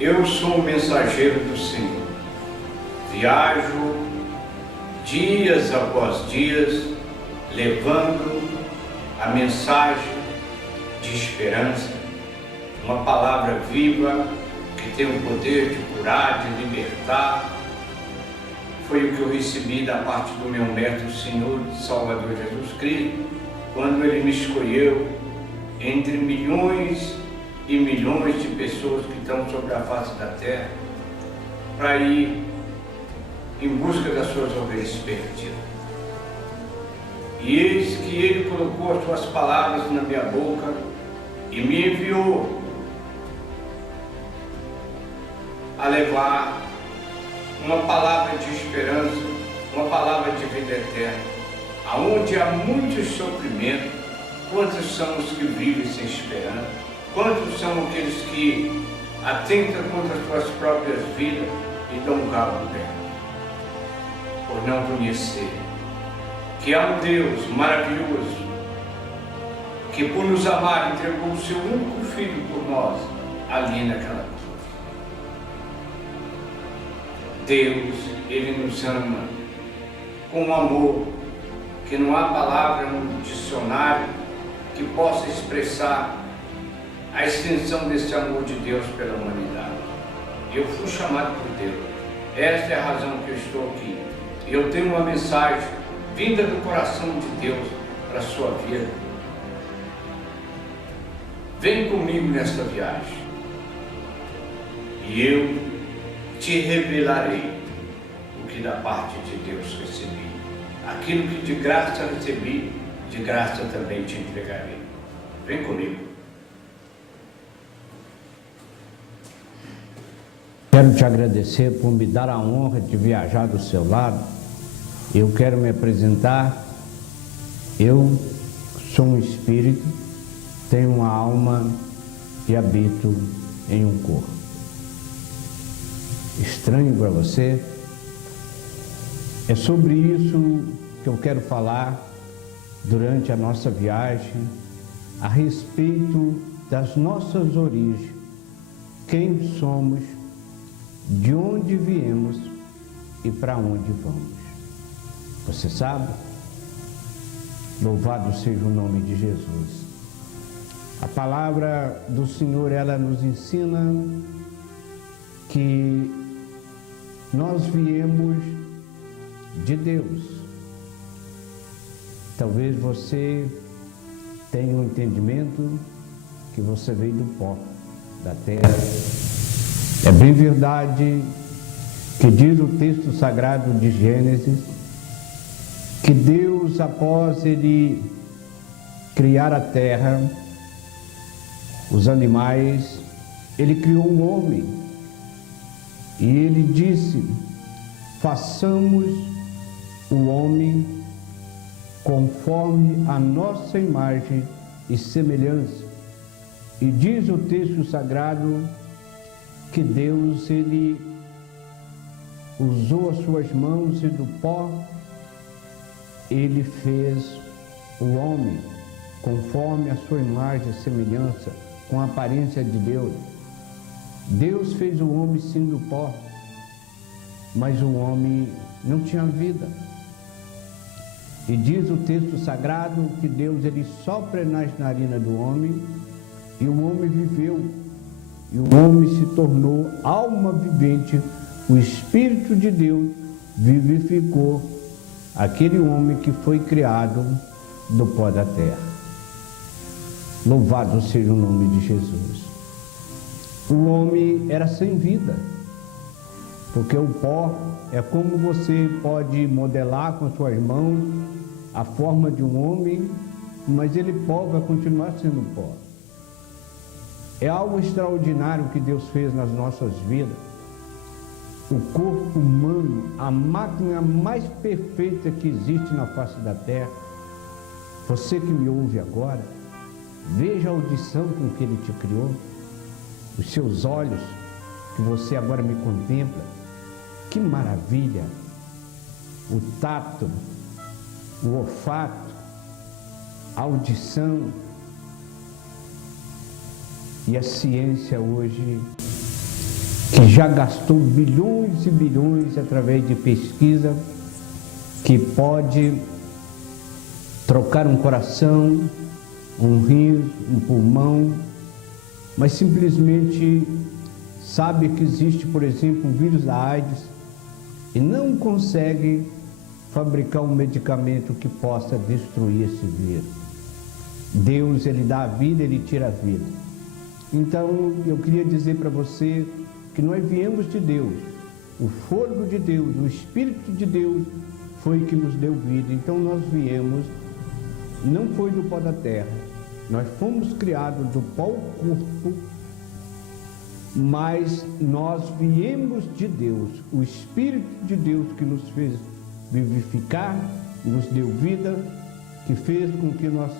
Eu sou o mensageiro do Senhor. Viajo dias após dias, levando a mensagem de esperança, uma palavra viva que tem o poder de curar, de libertar. Foi o que eu recebi da parte do meu mestre, o Senhor Salvador Jesus Cristo, quando Ele me escolheu entre milhões e milhões de pessoas que estão sobre a face da terra, para ir em busca das suas ovelhas perdidas. E eis que Ele colocou as suas palavras na minha boca e me enviou a levar uma palavra de esperança, uma palavra de vida eterna, aonde há muitos sofrimentos. Quantos são os que vivem sem esperança? Quantos são aqueles que atentam contra as suas próprias vidas e dão um cabo dela, por não conhecer que há um Deus maravilhoso, que por nos amar entregou o seu único Filho por nós, ali naquela cruz. Deus, Ele nos ama com um amor que não há palavra no dicionário que possa expressar a extensão desse amor de Deus pela humanidade. Eu fui chamado por Deus. Esta é a razão que eu estou aqui. Eu tenho uma mensagem vinda do coração de Deus para a sua vida. Vem comigo nesta viagem e eu te revelarei o que da parte de Deus recebi. Aquilo que de graça recebi, de graça também te entregarei. Vem comigo. Quero te agradecer por me dar a honra de viajar do seu lado. Eu quero me apresentar. Eu sou um espírito, tenho uma alma e habito em um corpo. Estranho para você? É sobre isso que eu quero falar durante a nossa viagem, a respeito das nossas origens, quem somos, de onde viemos e para onde vamos. Você sabe? Louvado seja o nome de Jesus. A palavra do Senhor, ela nos ensina que nós viemos de Deus. Talvez você tenha um entendimento que você veio do pó, da terra. É bem verdade que diz o texto sagrado de Gênesis que Deus, após Ele criar a terra, os animais, Ele criou o homem. E Ele disse: façamos o homem conforme a nossa imagem e semelhança. E diz o texto sagrado que Deus, Ele usou as suas mãos e do pó Ele fez o homem conforme a sua imagem e semelhança, com a aparência de Deus. Deus fez o homem sim do pó, mas o homem não tinha vida. E diz o texto sagrado que Deus, Ele sopra nas narinas do homem e o homem viveu. E o homem se tornou alma vivente. O Espírito de Deus vivificou aquele homem que foi criado do pó da terra. Louvado seja o nome de Jesus. O homem era sem vida, porque o pó é como você pode modelar com suas mãos a forma de um homem, mas ele pó vai continuar sendo pó. É algo extraordinário que Deus fez nas nossas vidas. O corpo humano, a máquina mais perfeita que existe na face da terra. Você que me ouve agora, veja a audição com que Ele te criou, os seus olhos, que você agora me contempla. Que maravilha! O tato, o olfato, a audição. E a ciência hoje que já gastou bilhões e bilhões através de pesquisa, que pode trocar um coração, um rim, um pulmão, mas simplesmente sabe que existe, por exemplo, o vírus da AIDS e não consegue fabricar um medicamento que possa destruir esse vírus. Deus, Ele dá a vida, Ele tira a vida. Então, eu queria dizer para você que nós viemos de Deus, o fôlego de Deus, o Espírito de Deus foi que nos deu vida. Então, nós viemos, não foi do pó da terra, nós fomos criados do pó corpo, mas nós viemos de Deus, o Espírito de Deus que nos fez vivificar, nos deu vida, que fez com que nós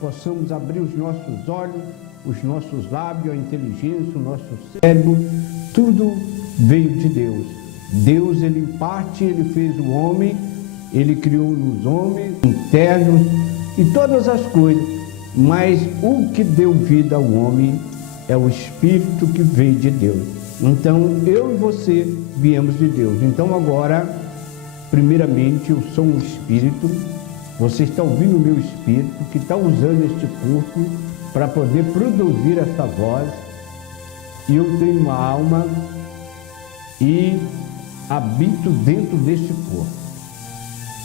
possamos abrir os nossos olhos, os nossos lábios, a inteligência, o nosso cérebro, tudo veio de Deus. Deus, Ele em parte, Ele fez o homem, Ele criou nos homens internos e todas as coisas, mas o que deu vida ao homem é o Espírito que veio de Deus. Então, eu e você viemos de Deus. Então, agora, primeiramente, eu sou um Espírito, você está ouvindo o meu Espírito, que está usando este corpo para poder produzir essa voz, e eu tenho uma alma e habito dentro deste corpo.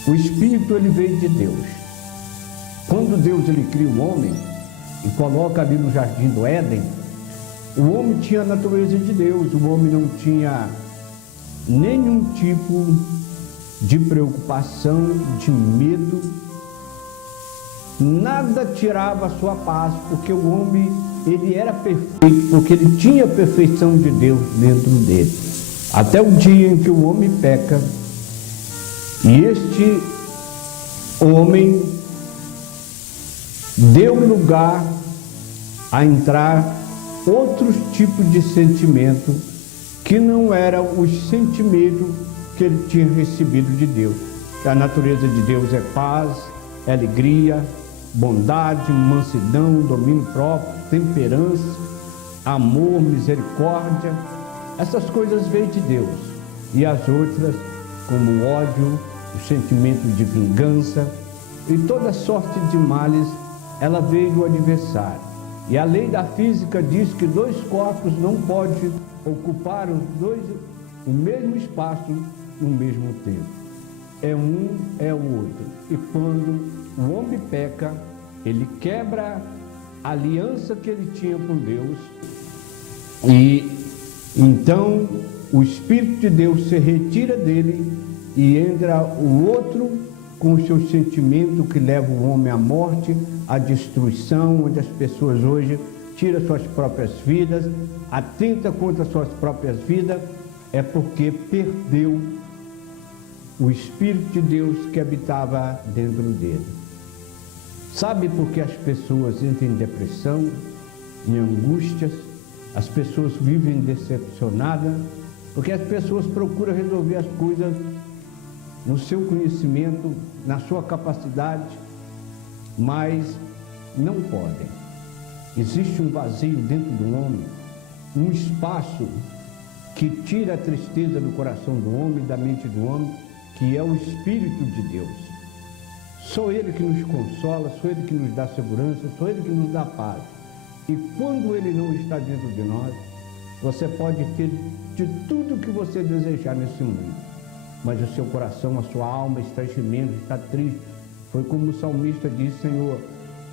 O Espírito, ele veio de Deus. Quando Deus, ele cria o homem e coloca ali no jardim do Éden, o homem tinha a natureza de Deus, o homem não tinha nenhum tipo de preocupação, de medo, nada tirava a sua paz, porque o homem, ele era perfeito, porque ele tinha a perfeição de Deus dentro dele. Até o dia em que o homem peca, e este homem deu lugar a entrar outros tipos de sentimento que não eram os sentimentos que ele tinha recebido de Deus. A natureza de Deus é paz, é alegria, bondade, mansidão, domínio próprio, temperança, amor, misericórdia. Essas coisas veio de Deus. E as outras, como o ódio, o sentimento de vingança e toda sorte de males, ela veio do adversário. E a lei da física diz que dois corpos não podem ocupar o mesmo espaço no mesmo tempo. É um, é o outro. E quando o homem peca, ele quebra a aliança que ele tinha com Deus, e então o Espírito de Deus se retira dele e entra o outro com o seu sentimento que leva o homem à morte, à destruição, onde as pessoas hoje tiram suas próprias vidas, atenta contra suas próprias vidas, é porque perdeu o Espírito de Deus que habitava dentro dele. Sabe por que as pessoas entram em depressão, em angústias, as pessoas vivem decepcionadas? Porque as pessoas procuram resolver as coisas no seu conhecimento, na sua capacidade, mas não podem. Existe um vazio dentro do homem, um espaço que tira a tristeza do coração do homem, da mente do homem, que é o Espírito de Deus. Só Ele que nos consola, só Ele que nos dá segurança, só Ele que nos dá paz. E quando Ele não está dentro de nós, você pode ter de tudo que você desejar nesse mundo, mas o seu coração, a sua alma está gemendo, está triste. Foi como o salmista disse: Senhor,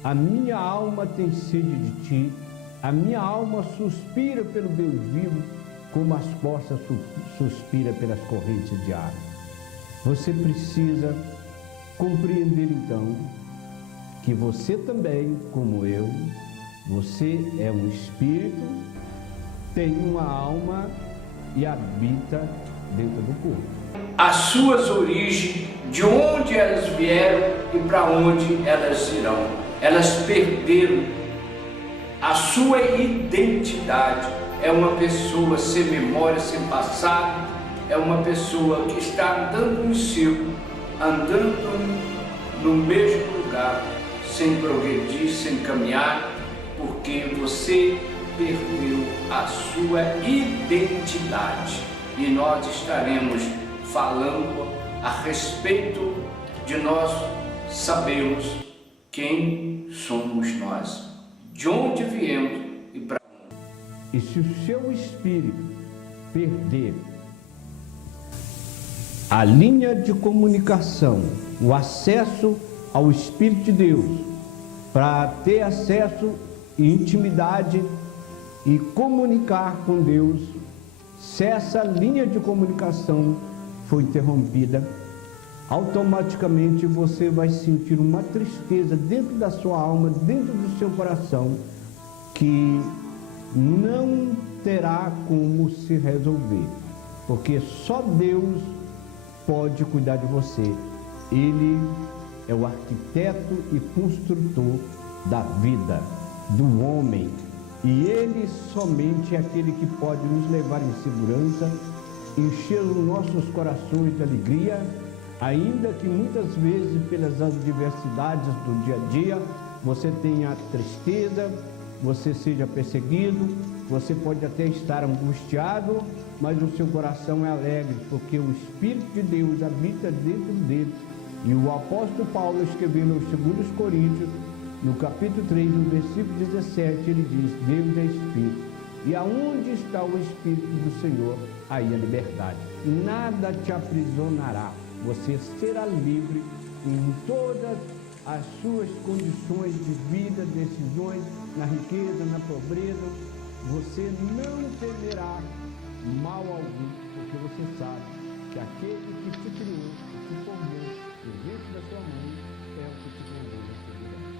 a minha alma tem sede de Ti, a minha alma suspira pelo Deus vivo, como as poças suspira pelas correntes de água. Você precisa compreender então que você também, como eu, você é um espírito, tem uma alma e habita dentro do corpo. As suas origens, de onde elas vieram e para onde elas irão. Elas perderam a sua identidade. É uma pessoa sem memória, sem passado, é uma pessoa que está andando no círculo, andando no mesmo lugar, sem progredir, sem caminhar, porque você perdeu a sua identidade. E nós estaremos falando a respeito de nós sabermos quem somos nós, de onde viemos e para onde. E se o seu espírito perder a linha de comunicação, o acesso ao Espírito de Deus, para ter acesso e intimidade e comunicar com Deus, se essa linha de comunicação foi interrompida, automaticamente você vai sentir uma tristeza dentro da sua alma, dentro do seu coração, que não terá como se resolver, porque só Deus pode cuidar de você. Ele é o arquiteto e construtor da vida do homem, e Ele somente é aquele que pode nos levar em segurança, encher os nossos corações de alegria, ainda que muitas vezes pelas adversidades do dia a dia você tenha tristeza, você seja perseguido, você pode até estar angustiado, mas o seu coração é alegre, porque o Espírito de Deus habita dentro dele. E o apóstolo Paulo, escrevendo aos 2 Coríntios, no capítulo 3, no versículo 17, ele diz: Deus é Espírito, e aonde está o Espírito do Senhor, aí a liberdade. Nada te aprisionará, você será livre em todas as suas condições de vida, decisões, na riqueza, na pobreza. Você não temerá mal algum, porque você sabe que aquele que te criou, que te formou, do ventre da sua mãe, é o que te conduz a segurança.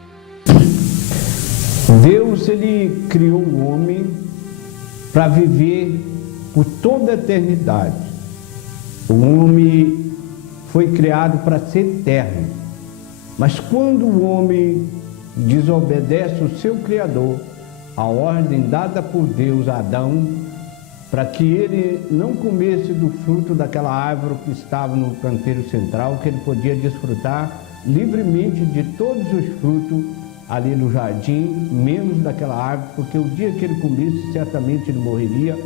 Deus, Ele criou o homem para viver por toda a eternidade. O homem foi criado para ser eterno. Mas quando o homem desobedece o seu Criador, a ordem dada por Deus a Adão, para que ele não comesse do fruto daquela árvore que estava no canteiro central, que ele podia desfrutar livremente de todos os frutos ali no jardim, menos daquela árvore, porque o dia que ele comesse, certamente ele morreria,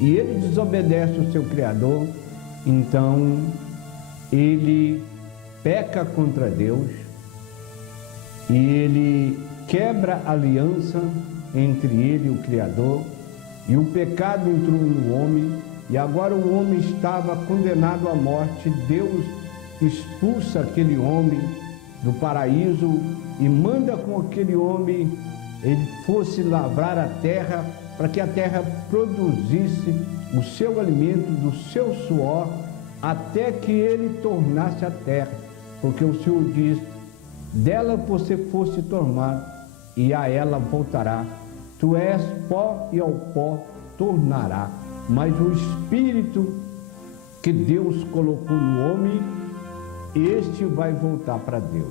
e ele desobedece o seu Criador, então ele peca contra Deus, e ele quebra a aliança entre ele e o Criador, e o pecado entrou no homem, e agora o homem estava condenado à morte. Deus expulsa aquele homem do paraíso e manda com aquele homem, ele fosse lavrar a terra, para que a terra produzisse o seu alimento do seu suor, até que ele tornasse a terra, porque o Senhor diz: dela você fosse tornado, e a ela voltará. Tu és pó, e ao pó tornará. Mas o Espírito que Deus colocou no homem, este vai voltar para Deus.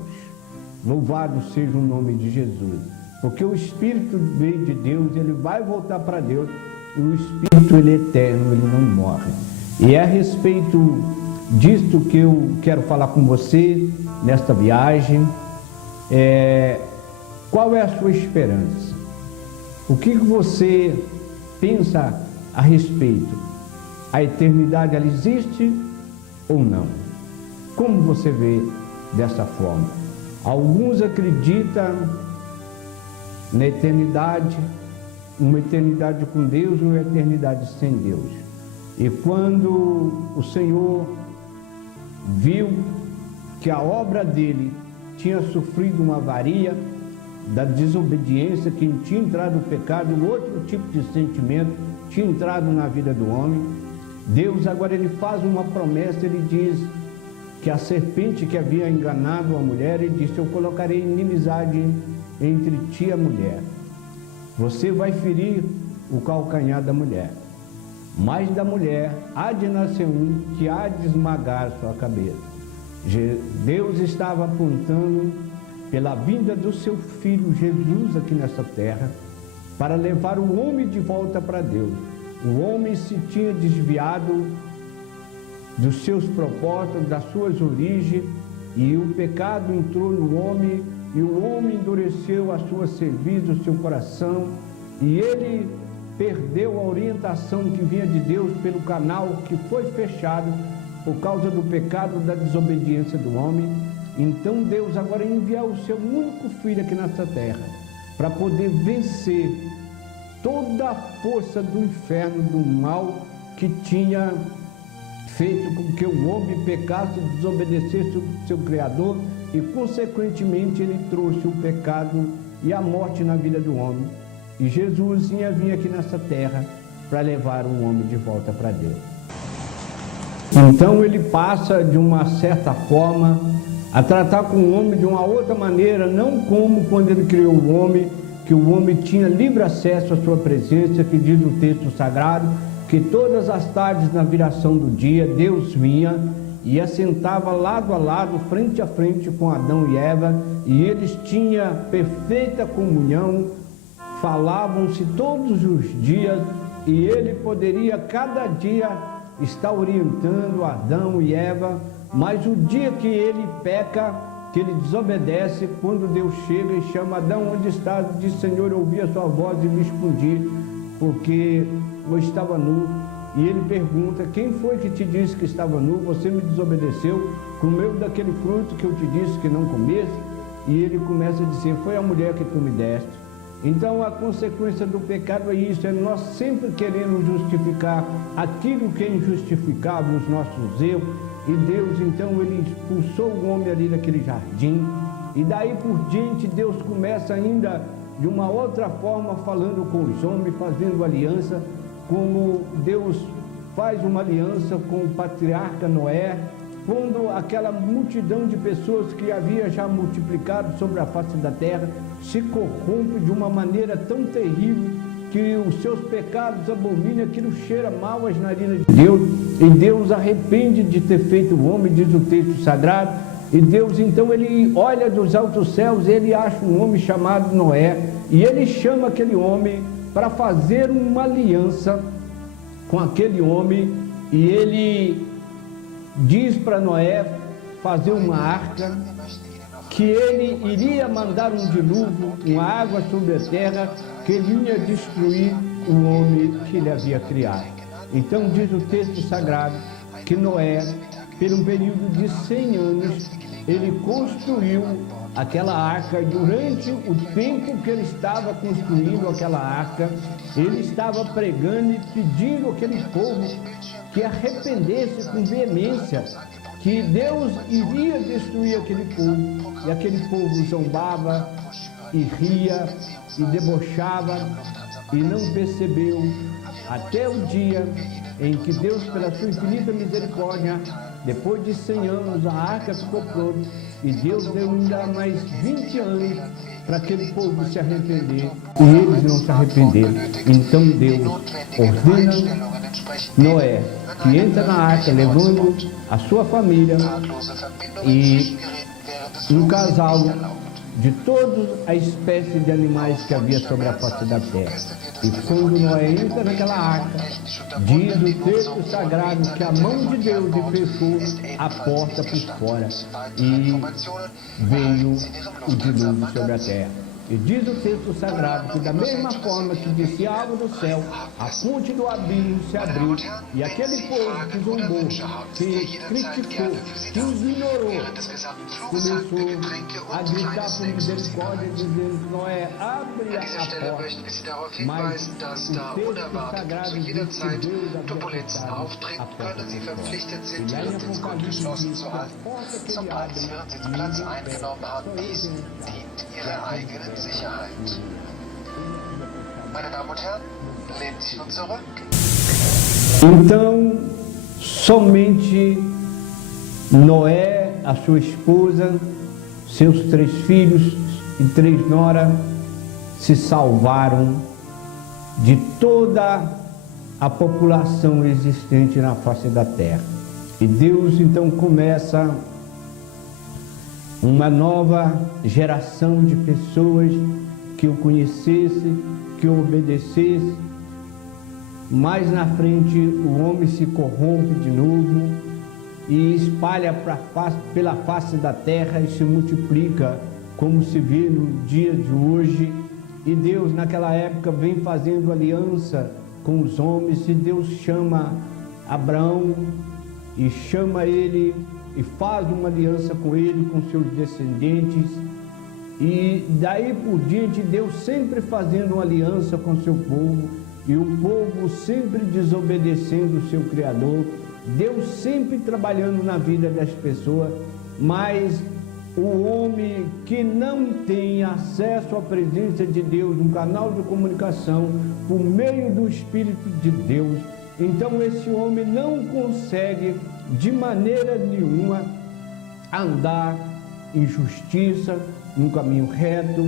Louvado seja o nome de Jesus, porque o Espírito veio de Deus, ele vai voltar para Deus. O Espírito, ele é eterno, ele não morre. E é a respeito disto que eu quero falar com você nesta viagem. Qual é a sua esperança? O que você pensa a respeito? A eternidade, ela existe ou não? Como você vê dessa forma? Alguns acreditam na eternidade, uma eternidade com Deus e uma eternidade sem Deus. E quando o Senhor viu que a obra dele tinha sofrido uma avaria da desobediência, que tinha entrado o pecado, outro tipo de sentimento tinha entrado na vida do homem, Deus agora ele faz uma promessa. Ele diz que a serpente que havia enganado a mulher, ele disse: eu colocarei inimizade entre ti e a mulher, você vai ferir o calcanhar da mulher, mas da mulher há de nascer um que há de esmagar a sua cabeça. Deus estava apontando pela vinda do seu Filho Jesus aqui nessa terra, para levar o homem de volta para Deus. O homem se tinha desviado dos seus propósitos, das suas origens, e o pecado entrou no homem, e o homem endureceu a sua cerviz, o seu coração, e ele perdeu a orientação que vinha de Deus pelo canal que foi fechado por causa do pecado da desobediência do homem. Então Deus agora enviou o seu único filho aqui nessa terra para poder vencer toda a força do inferno, do mal que tinha feito com que o homem pecasse, desobedecesse o seu Criador e, consequentemente, ele trouxe o pecado e a morte na vida do homem. E Jesus ia vir aqui nessa terra para levar o homem de volta para Deus. Então ele passa, de uma certa forma, a tratar com o homem de uma outra maneira, não como quando ele criou o homem, que o homem tinha livre acesso à sua presença, que diz o texto sagrado, que todas as tardes na viração do dia, Deus vinha e assentava lado a lado, frente a frente com Adão e Eva, e eles tinham perfeita comunhão, falavam-se todos os dias, e ele poderia cada dia estar orientando Adão e Eva, mas o dia que ele peca, que ele desobedece, quando Deus chega e chama Adão, onde está? Diz: Senhor, eu ouvi a sua voz e me escondi, porque eu estava nu. E ele pergunta: quem foi que te disse que estava nu? Você me desobedeceu, comeu daquele fruto que eu te disse que não comesse? E ele começa a dizer: foi a mulher que tu me deste. Então a consequência do pecado é isso, é nós sempre queremos justificar aquilo que é injustificável, os nossos erros. E Deus, então, ele expulsou o homem ali daquele jardim, e daí por diante Deus começa ainda de uma outra forma, falando com os homens, fazendo aliança, como Deus faz uma aliança com o patriarca Noé, quando aquela multidão de pessoas que havia já multiplicado sobre a face da terra se corrompe de uma maneira tão terrível, que os seus pecados abominam, aquilo cheira mal às narinas de Deus, e Deus arrepende de ter feito o homem, diz o texto sagrado. E Deus, então, ele olha dos altos céus, ele acha um homem chamado Noé, e ele chama aquele homem para fazer uma aliança com aquele homem, e ele diz para Noé fazer uma arca, que ele iria mandar um dilúvio, uma água sobre a terra, que ele ia destruir o homem que ele havia criado. Então diz o texto sagrado que Noé, por um período de 100 anos, ele construiu aquela arca. Durante o tempo que ele estava construindo aquela arca, ele estava pregando e pedindo àquele povo que arrependesse com veemência, que Deus iria destruir aquele povo. E aquele povo zombava e ria e debochava e não percebeu, até o dia em que Deus, pela sua infinita misericórdia, depois de 100 anos, a arca ficou pronta, e Deus deu ainda mais 20 anos para aquele povo se arrepender, e eles não se arrependeram. Então Deus ordena Noé que entra na arca, levando a sua família e um casal de toda a espécie de animais que havia sobre a face da terra. E quando Noé entra naquela arca, diz o texto sagrado que a mão de Deus lhe fechou a porta por fora, e veio o dilúvio sobre a terra. E diz o texto sagrado que, da mesma forma que descia água do céu, a fonte do abismo se abriu, e aquele povo que zombou, que criticou, que os ignorou, começou a gritar por misericórdia, dizendo: Noé, abre a porta. Mas o texto sagrado diz que Deus havia fechado a porta por fora. E aí Apocalipse diz que a porta que ele abre, ihre eigenen Sicherheit. Meine Damen und Herren, lehnt sich nun zurück. Então, somente Noé, a sua esposa, seus 3 filhos e 3 noras se salvaram de toda a população existente na face da terra. E Deus então começa uma nova geração de pessoas que o conhecesse, que o obedecesse. Mais na frente o homem se corrompe de novo e espalha pela face da terra e se multiplica, como se vê no dia de hoje, E Deus naquela época vem fazendo aliança com os homens, e Deus chama Abraão e chama ele e faz uma aliança com ele, com seus descendentes. E daí por diante, Deus sempre fazendo uma aliança com seu povo, e o povo sempre desobedecendo o seu Criador, Deus sempre trabalhando na vida das pessoas, mas o homem que não tem acesso à presença de Deus, um canal de comunicação por meio do Espírito de Deus, então esse homem não consegue de maneira nenhuma andar em justiça, num caminho reto,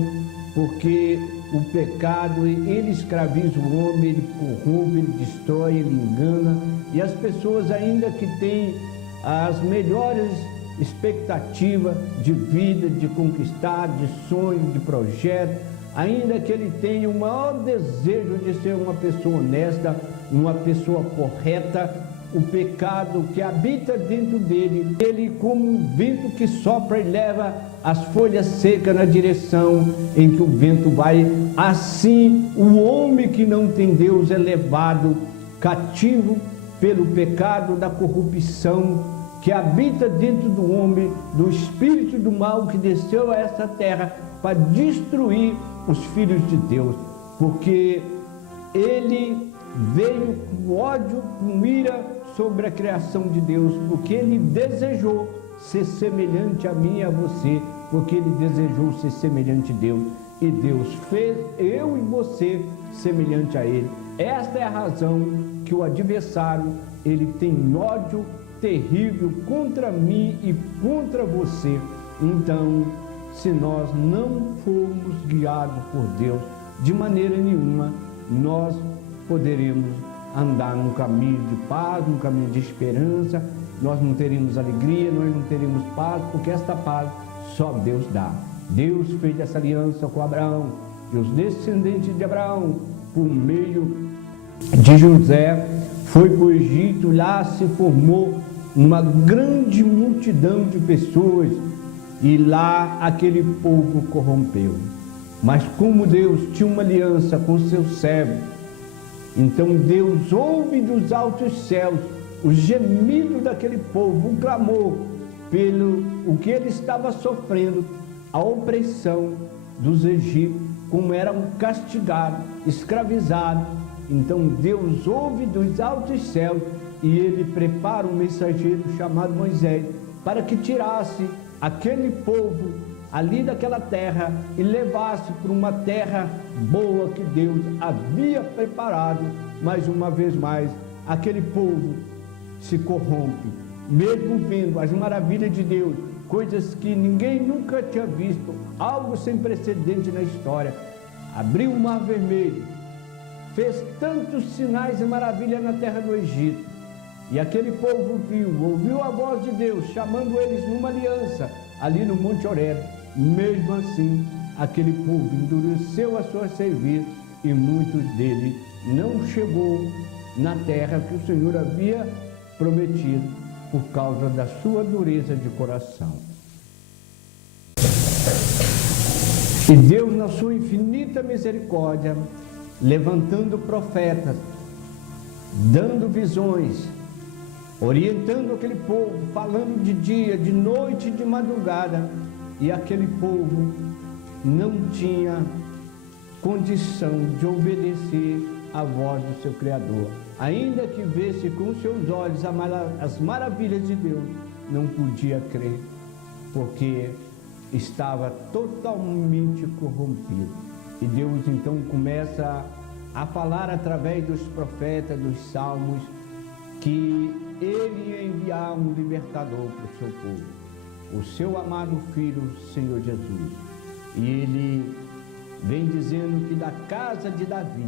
porque o pecado, ele escraviza o homem, ele corrompe, ele destrói, ele engana, e as pessoas ainda que têm as melhores expectativas de vida, de conquistar, de sonho, de projeto, ainda que ele tenha o maior desejo de ser uma pessoa honesta, uma pessoa correta, o pecado que habita dentro dele, ele como um vento que sopra e leva as folhas secas na direção em que o vento vai, assim o homem que não tem Deus é levado cativo pelo pecado da corrupção que habita dentro do homem, do espírito do mal que desceu a essa terra para destruir os filhos de Deus, porque ele veio com ódio, com ira sobre a criação de Deus, porque ele desejou ser semelhante a mim e a você, porque ele desejou ser semelhante a Deus, e Deus fez eu e você semelhante a ele. Esta é a razão que o adversário, ele tem ódio terrível contra mim e contra você. Então, se nós não formos guiados por Deus, de maneira nenhuma nós poderemos andar num caminho de paz, num caminho de esperança. Nós não teremos alegria, nós não teremos paz, porque esta paz só Deus dá. Deus fez essa aliança com Abraão e os descendentes de Abraão, por meio de José, foi para o Egito, lá se formou uma grande multidão de pessoas, e lá aquele povo corrompeu. Mas como Deus tinha uma aliança com seu servo, então Deus ouve dos altos céus o gemido daquele povo, o clamor pelo o que ele estava sofrendo, a opressão dos egípcios, como eram castigados, escravizados. Então Deus ouve dos altos céus e ele prepara um mensageiro chamado Moisés para que tirasse aquele povo ali daquela terra e levasse para uma terra boa que Deus havia preparado. Mas uma vez mais, aquele povo se corrompe, mesmo vendo as maravilhas de Deus, coisas que ninguém nunca tinha visto, algo sem precedente na história. Abriu o Mar Vermelho, fez tantos sinais e maravilhas na terra do Egito, e aquele povo ouviu a voz de Deus chamando eles numa aliança ali no Monte Horebe. Mesmo assim, aquele povo endureceu a sua serviço, e muitos deles não chegou na terra que o Senhor havia prometido por causa da sua dureza de coração. E Deus, na sua infinita misericórdia, levantando profetas, dando visões, orientando aquele povo, falando de dia, de noite e de madrugada, e aquele povo não tinha condição de obedecer à voz do seu Criador. Ainda que visse com seus olhos as maravilhas de Deus, não podia crer, porque estava totalmente corrompido. E Deus então começa a falar através dos profetas, dos salmos, que ele ia enviar um libertador para o seu povo, o seu amado Filho, Senhor Jesus. E ele vem dizendo que da casa de Davi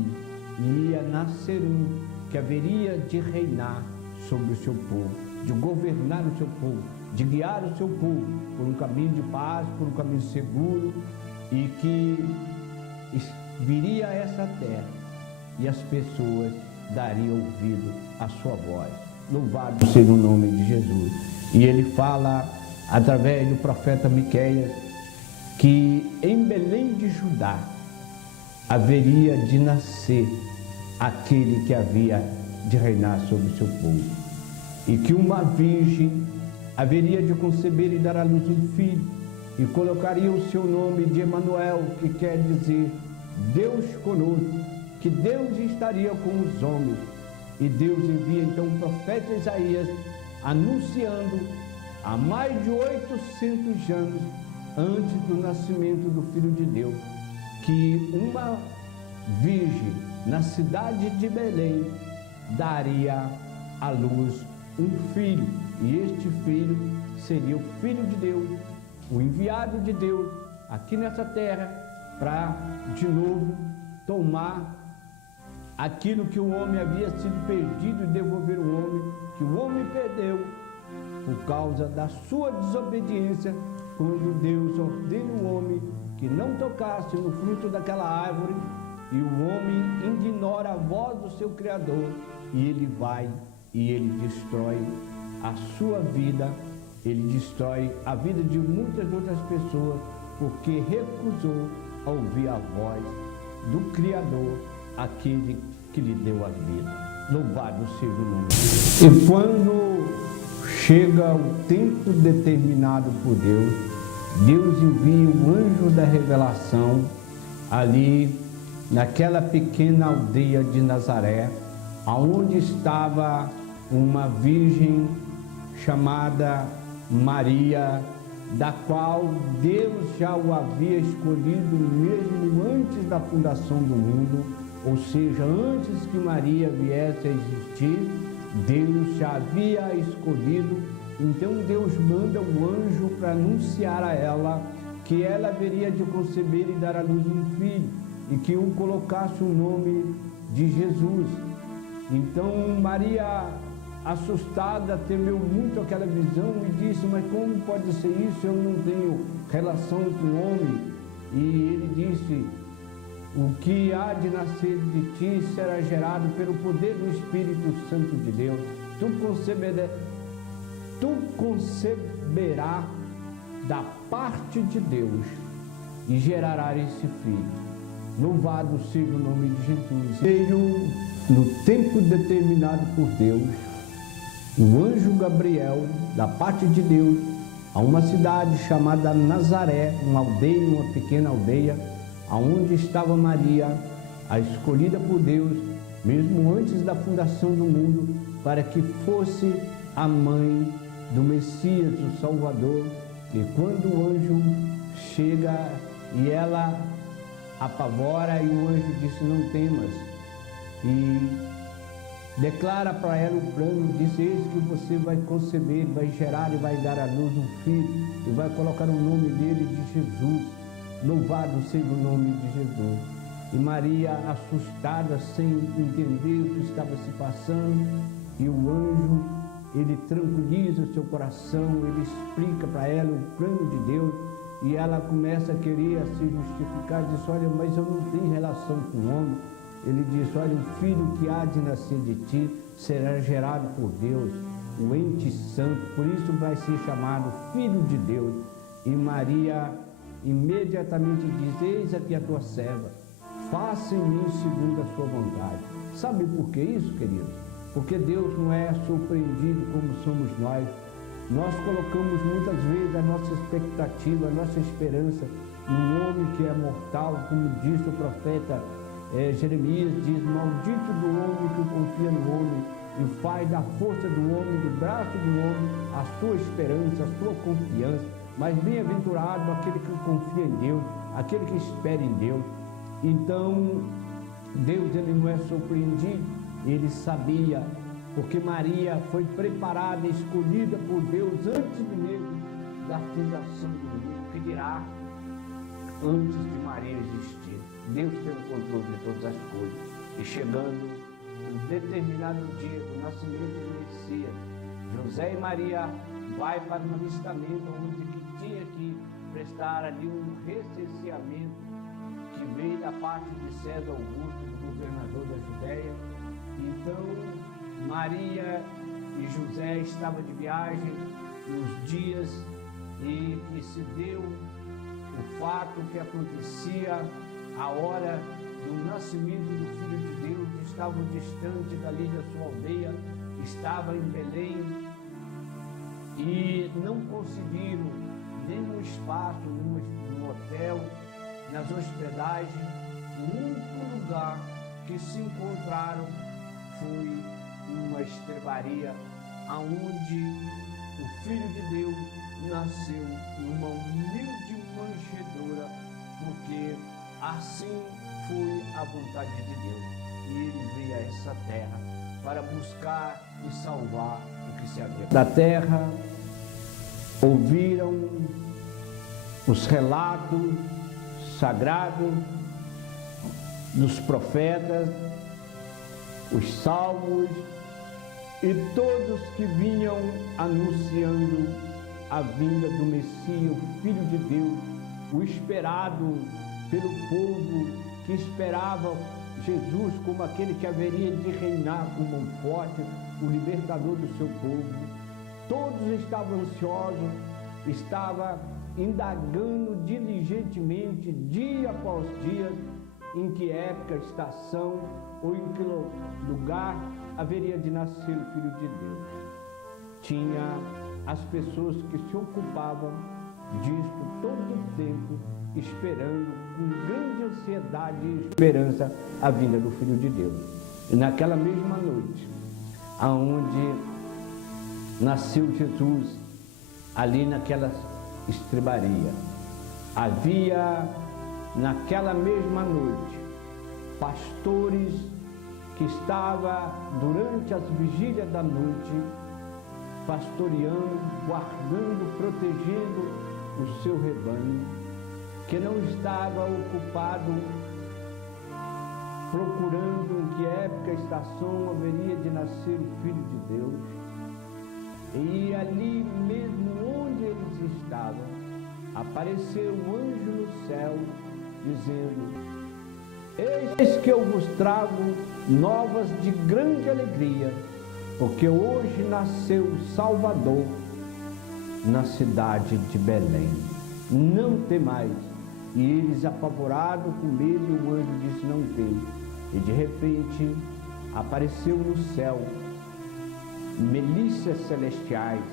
ia nascer um que haveria de reinar sobre o seu povo, de governar o seu povo, de guiar o seu povo por um caminho de paz, por um caminho seguro, e que viria a essa terra e as pessoas dariam ouvido à sua voz. Louvado seja o nome de Jesus. E ele fala através do profeta Miqueias que em Belém de Judá haveria de nascer aquele que havia de reinar sobre o seu povo. E que uma virgem haveria de conceber e dar à luz um filho, e colocaria o seu nome de Emanuel, que quer dizer Deus conosco, que Deus estaria com os homens. E Deus envia então o profeta Isaías, anunciando há mais de 800 anos antes do nascimento do Filho de Deus, que uma virgem na cidade de Belém daria à luz um filho, e este filho seria o Filho de Deus, o enviado de Deus aqui nessa terra para, de novo, tomar aquilo que o homem havia sido perdido e devolver o homem, que o homem perdeu por causa da sua desobediência, quando Deus ordena o homem que não tocasse no fruto daquela árvore, e o homem ignora a voz do seu Criador, e ele vai e ele destrói a sua vida, ele destrói a vida de muitas outras pessoas, porque recusou a ouvir a voz do Criador, aquele que lhe deu a vida. Louvado seja o nome de Deus. E quando chega o tempo determinado por Deus, Deus envia o anjo da revelação ali naquela pequena aldeia de Nazaré, aonde estava uma virgem chamada Maria, da qual Deus já o havia escolhido mesmo antes da fundação do mundo, ou seja, antes que Maria viesse a existir, Deus já havia escolhido. Então Deus manda o anjo para anunciar a ela que ela haveria de conceber e dar à luz um filho, e que um colocasse o nome de Jesus. Então Maria, assustada, temeu muito aquela visão e disse: mas como pode ser isso? Eu não tenho relação com o homem. E ele disse: o que há de nascer de ti será gerado pelo poder do Espírito Santo de Deus. Tu conceberás da parte de Deus e gerarás esse filho. Louvado seja o nome de Jesus. Veio no tempo determinado por Deus o anjo Gabriel, da parte de Deus, a uma cidade chamada Nazaré, uma aldeia, uma pequena aldeia, aonde estava Maria, a escolhida por Deus, mesmo antes da fundação do mundo, para que fosse a mãe do Messias, o Salvador. E quando o anjo chega e ela apavora, e o anjo disse: não temas, e declara para ela o plano, disse: eis que você vai conceber, vai gerar e vai dar à luz um filho, e vai colocar o nome dele de Jesus. Louvado seja o nome de Jesus. E Maria, assustada, sem entender o que estava se passando, e o anjo, ele tranquiliza o seu coração, ele explica para ela o plano de Deus, e ela começa a querer se justificar, diz: olha, mas eu não tenho relação com o homem. Ele diz: olha, o filho que há de nascer de ti será gerado por Deus, o ente santo, por isso vai ser chamado Filho de Deus. E Maria imediatamente diz: eis aqui a tua serva, faça em mim segundo a sua vontade. Sabe por que isso, queridos? Porque Deus não é surpreendido como somos nós. Nós colocamos muitas vezes a nossa expectativa, a nossa esperança num homem que é mortal, como disse o profeta Jeremias, diz: maldito do homem que confia no homem e faz da força do homem, do braço do homem, a sua esperança, a sua confiança. Mas bem-aventurado aquele que confia em Deus, aquele que espera em Deus. Então, Deus, ele não é surpreendido, ele sabia, porque Maria foi preparada e escolhida por Deus antes mesmo da fundação do mundo, que dirá antes de Maria existir. Deus tem o controle de todas as coisas. E chegando um determinado dia do nascimento do Messias, José e Maria vai para um alistamento onde tinha que prestar ali um recenseamento que veio da parte de César Augusto, do governador da Judéia. Então Maria e José estavam de viagem nos dias e que se deu o fato que acontecia a hora do nascimento do Filho de Deus, estavam distante dali da sua aldeia, estava em Belém, e não conseguiram nenhum espaço, num hotel, nas hospedagens. O único lugar que se encontraram foi uma estrebaria, aonde o Filho de Deus nasceu numa humilde manjedoura, porque assim foi a vontade de Deus. E ele veio a essa terra para buscar e salvar o que se havia da terra. Ouviram os relatos sagrados dos profetas, os salmos e todos que vinham anunciando a vinda do Messias, o Filho de Deus, o esperado pelo povo que esperava Jesus como aquele que haveria de reinar como um forte, o libertador do seu povo. Todos estavam ansiosos, estavam indagando diligentemente, dia após dia, em que época, estação ou em que lugar haveria de nascer o Filho de Deus. Tinha as pessoas que se ocupavam disto todo o tempo, esperando com grande ansiedade e esperança a vinda do Filho de Deus. E naquela mesma noite, aonde nasceu Jesus, ali naquela estrebaria, havia naquela mesma noite pastores que estavam durante as vigílias da noite pastoreando, guardando, protegendo o seu rebanho, que não estava ocupado procurando em que época, estação haveria de nascer o Filho de Deus. E ali mesmo onde eles estavam, apareceu um anjo no céu, dizendo: eis que eu vos trago novas de grande alegria, porque hoje nasceu o Salvador na cidade de Belém. Não temais. E eles, apavorados com medo, o anjo disse: não tem. E de repente apareceu no céu milícias celestiais,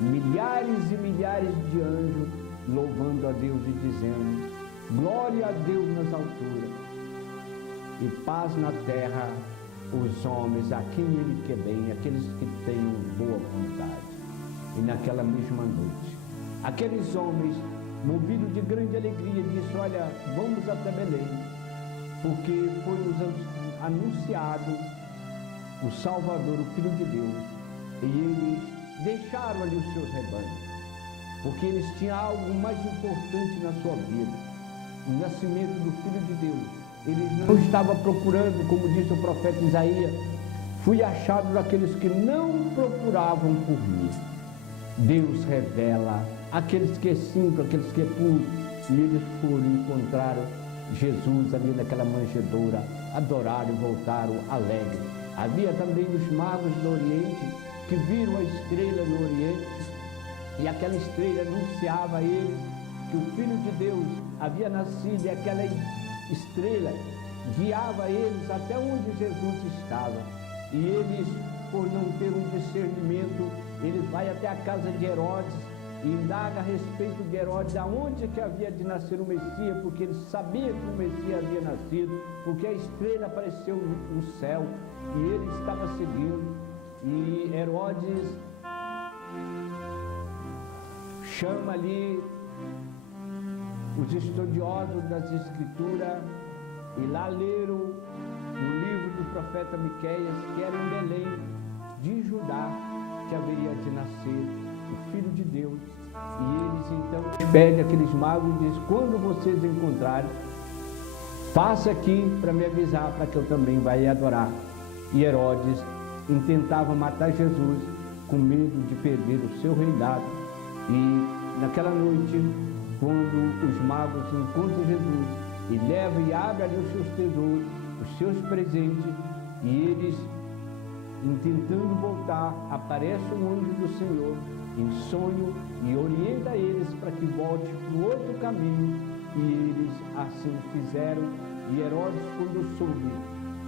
milhares e milhares de anjos louvando a Deus e dizendo: glória a Deus nas alturas e paz na terra os homens a quem ele quer bem, aqueles que tenham boa vontade. E naquela mesma noite, aqueles homens, movidos de grande alegria, disseram: olha, vamos até Belém, porque foi-nos anunciado o Salvador, o Filho de Deus. E eles deixaram ali os seus rebanhos, porque eles tinham algo mais importante na sua vida: o nascimento do Filho de Deus. Eles não estavam procurando, como disse o profeta Isaías: fui achado daqueles que não procuravam por mim. Deus revela aqueles que é simples, aqueles que é puro. E eles foram e encontraram Jesus ali naquela manjedoura, adoraram e voltaram alegres. Havia também os magos do Oriente que viram a estrela no Oriente, e aquela estrela anunciava a eles que o Filho de Deus havia nascido, e aquela estrela guiava eles até onde Jesus estava. E eles, por não ter um discernimento, eles vão até a casa de Herodes e indagam a respeito de Herodes aonde que havia de nascer o Messias, porque eles sabiam que o Messias havia nascido, porque a estrela apareceu no céu e ele estava seguindo. E Herodes chama ali os estudiosos das Escrituras e lá leram no livro do profeta Miqueias que era em Belém de Judá que haveria de nascer o Filho de Deus. E eles então pedem aqueles magos e dizem: quando vocês encontrarem, passa aqui para me avisar, para que eu também vá adorar. E Herodes intentava matar Jesus com medo de perder o seu reinado. E naquela noite, quando os magos encontram Jesus e levam e abrem ali os seus tesouros, os seus presentes, e eles, tentando voltar, aparece um anjo do Senhor em sonho e orienta eles para que volte para o outro caminho, E eles assim fizeram. E Herodes, quando soube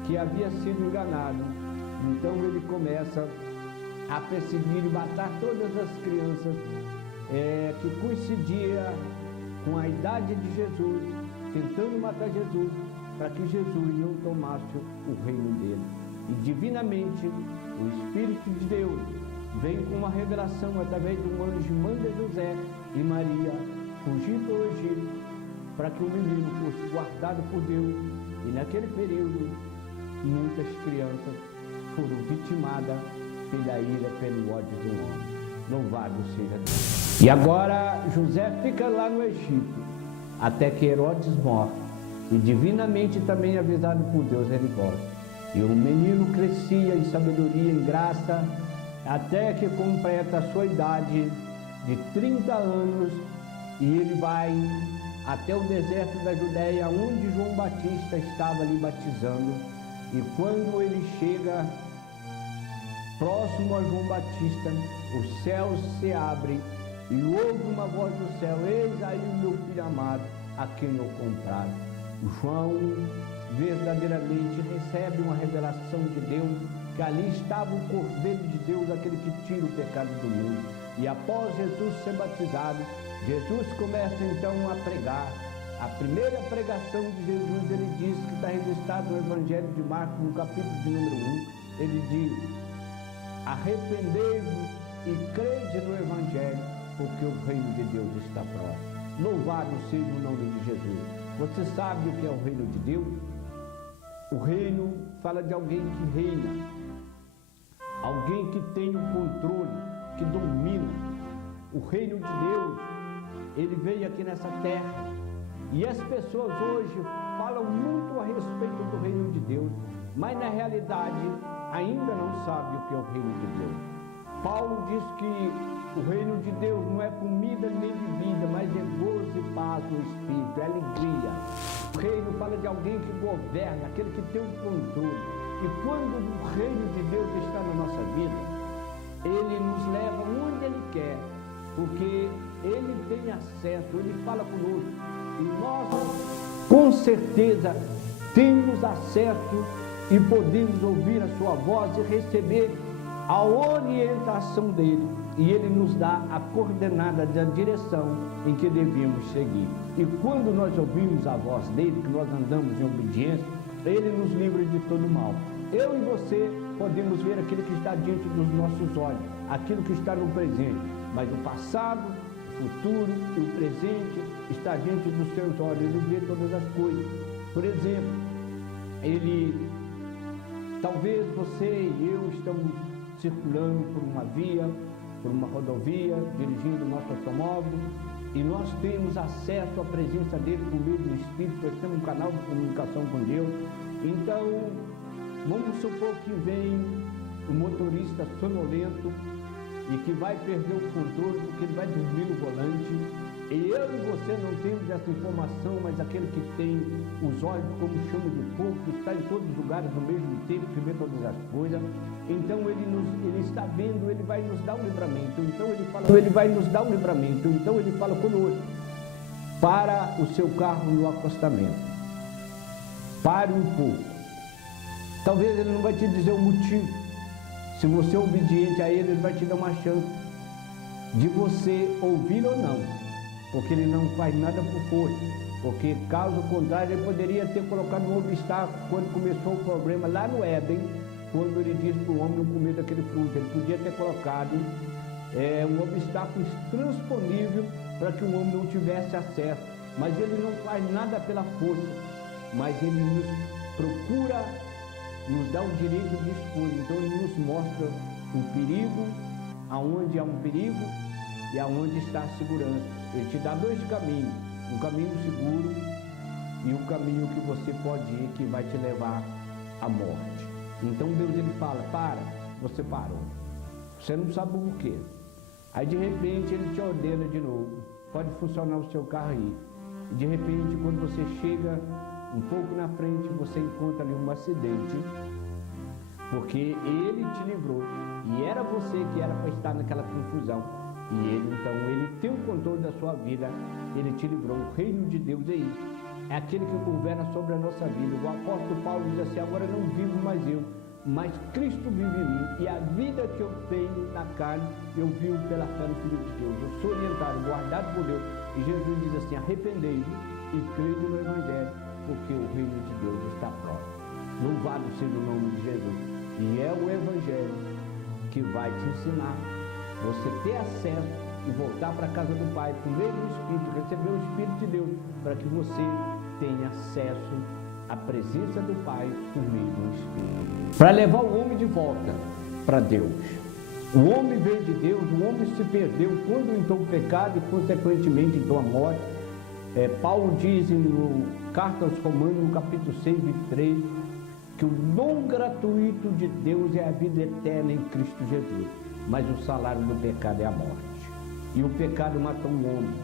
que havia sido enganado, então ele começa a perseguir e matar todas as crianças que coincidia com a idade de Jesus, tentando matar Jesus, para que Jesus não tomasse o reino dele. E divinamente, o Espírito de Deus vem com uma revelação através de um anjo, manda José e Maria fugir para o Egito, para que o menino fosse guardado por Deus. E naquele período, muitas crianças foram vitimadas pela ira, pelo ódio do homem. Louvado seja Deus. E agora José fica lá no Egito, até que Herodes morre. E divinamente também avisado por Deus, ele volta. E o menino crescia em sabedoria, em graça, até que completa a sua idade de 30 anos, e ele vai até o deserto da Judéia, onde João Batista estava ali batizando. E quando ele chega próximo a João Batista, os céus se abrem e ouve uma voz do céu: eis aí o meu filho amado, a quem eu comprado. João verdadeiramente recebe uma revelação de Deus, que ali estava o Cordeiro de Deus, aquele que tira o pecado do mundo. E após Jesus ser batizado, Jesus começa então a pregar. A primeira pregação de Jesus, ele diz, que está registrado no Evangelho de Marcos, no capítulo de número 1, ele diz: arrependei-vos e crede no Evangelho, porque o reino de Deus está próximo. Louvado seja o nome de Jesus. Você sabe o que é o reino de Deus? O reino fala de alguém que reina, alguém que tem o controle, que domina. O reino de Deus, ele veio aqui nessa terra. E as pessoas hoje falam muito a respeito do reino de Deus, mas na realidade ainda não sabem o que é o reino de Deus. Paulo diz que o reino de Deus não é comida nem bebida, mas é gozo e paz no Espírito, é alegria. O reino fala de alguém que governa, aquele que tem o controle. E quando o reino de Deus está na nossa vida, ele nos leva onde ele quer, porque ele tem acesso, ele fala conosco. E nós, com certeza, temos acesso e podemos ouvir a sua voz e receber a orientação dele. E ele nos dá a coordenada da direção em que devemos seguir. E quando nós ouvimos a voz dele, que nós andamos em obediência, ele nos livra de todo mal. Eu e você podemos ver aquilo que está diante dos nossos olhos, aquilo que está no presente, mas o passado, o futuro e o presente está diante dos seus olhos. Ele vê todas as coisas. Por exemplo, talvez você e eu estamos circulando por uma via, por uma rodovia, dirigindo o nosso automóvel, e nós temos acesso à presença dele por meio do Espírito. Nós temos um canal de comunicação com Deus. Então, vamos supor que vem um motorista sonolento e que vai perder o controle, porque ele vai dormir no volante. E eu e você não temos essa informação, mas aquele que tem os olhos como chama de fogo, que está em todos os lugares ao mesmo tempo, que vê todas as coisas. Então ele está vendo, ele vai nos dar um livramento. Então ele vai nos dar um livramento. Então ele fala conosco: para o seu carro no acostamento, pare um pouco. Talvez ele não vai te dizer o motivo. Se você é obediente a ele, ele vai te dar uma chance de você ouvir ou não, porque ele não faz nada por força. Porque caso contrário, ele poderia ter colocado um obstáculo quando começou o problema lá no Éden, quando ele disse para o homem não comer daquele fruto. Ele podia ter colocado um obstáculo intransponível para que o homem não tivesse acesso. Mas ele não faz nada pela força, mas ele nos procura, nos dá o direito de escolha. Então ele nos mostra um perigo, aonde há um perigo e aonde está a segurança. Ele te dá dois caminhos: um caminho seguro e um caminho que você pode ir, que vai te levar à morte. Então Deus, ele fala: para, você parou, você não sabe o porquê. Aí de repente ele te ordena de novo: pode funcionar o seu carro aí. E de repente, quando você chega um pouco na frente, você encontra ali um acidente, porque ele te livrou, e era você que era para estar naquela confusão. E ele tem o controle da sua vida, ele te livrou. O reino de Deus é isso, é aquele que governa sobre a nossa vida. O apóstolo Paulo diz assim: agora não vivo mais eu, mas Cristo vive em mim, e a vida que eu tenho na carne, eu vivo pela fé no Filho de Deus. Eu sou orientado, guardado por Deus. E Jesus diz assim: arrependei-vos e crede no Evangelho, porque o reino de Deus está próximo. Louvado seja o nome de Jesus. E é o Evangelho que vai te ensinar você ter acesso e voltar para a casa do Pai por meio do Espírito, receber o Espírito de Deus, para que você tenha acesso à presença do Pai por meio do Espírito. Para levar o homem de volta para Deus. O homem veio de Deus, o homem se perdeu quando entrou o pecado e consequentemente entrou a morte. Paulo diz no Carta aos Romanos, no capítulo 6, 23, que o dom gratuito de Deus é a vida eterna em Cristo Jesus, mas o salário do pecado é a morte. E o pecado matou o homem,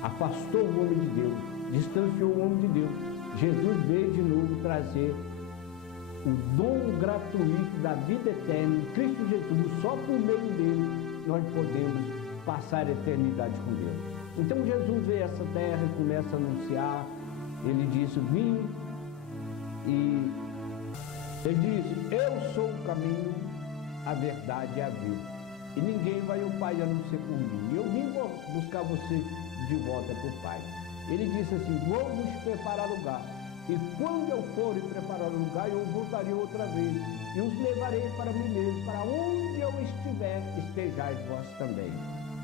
afastou o homem de Deus, distanciou o homem de Deus. Jesus veio de novo trazer o dom gratuito da vida eterna em Cristo Jesus. Só por meio dele nós podemos passar a eternidade com Deus. Então Jesus veio a essa terra e começa a anunciar. Ele disse: vim, e ele disse: eu sou o caminho, a verdade e a vida, e ninguém vai ao Pai a não ser por mim. Eu vim buscar você de volta para o Pai. Ele disse assim: vou vos preparar lugar, e quando eu for e preparar o lugar, eu voltarei outra vez, e os levarei para mim mesmo, para onde eu estiver, estejais vós também.